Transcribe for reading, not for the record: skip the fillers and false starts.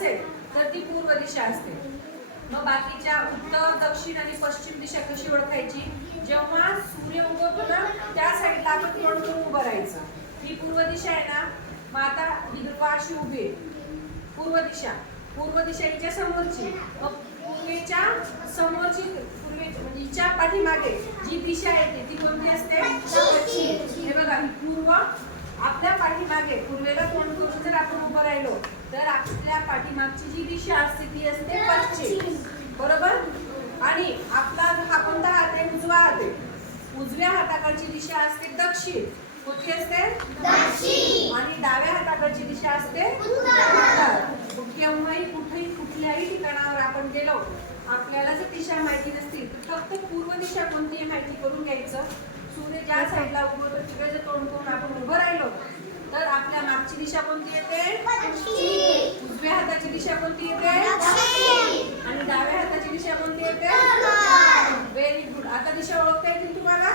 असेल तर ती पूर्व दिशा असते. मग बाकीच्या उत्तर, दक्षिण आणि पश्चिम दिशा कशी ओळखायची? जेव्हा सूर्य उगवतो ना त्या साईडला आपण तोंड करून उभं राहायचं. ही पूर्व दिशा आहे ना, मग आता ही ध्रुव अशी उभी आहे. पूर्व दिशा हिच्या समोरची. मग पूर्वेच्या समोरची म्हणजे हिच्या पाठीमागे जी दिशा येते ती कोणती असते? पश्चिम. हे बघा, ही पूर्व आपल्या पाठीमागे पूर्वेला तोंड करून जर आपण उभं राहिलो तर आपल्या पाठीमागची जी दिशा असते ती असते पश्चिम. बरोबर? आणि आपला हा कोणता हात आहे? उजवा हात आहे. उजव्या हाताकडची दिशा असते दक्षिण. कोणती असते? दक्षिण. आणि डाव्या हाताकडची दिशा असते उत्तर. केव्हाही कुठल्याही ठिकाणावर आपण गेलो, आपल्याला जर दिशा माहिती नसतील तर फक्त पूर्व दिशा कोणती आहे माहिती करून घ्यायचं. सूर्य ज्या साईडला उगवतो तिकडे जर तोंड करून आपण उभं राहिलो तर आपल्या मागची दिशा कोणती येते? उजव्या हाताची दिशा कोणती येते? आणि डाव्या हाताची दिशा कोणती येते? Very good. आता दिशा ओळखता येतील तुम्हाला?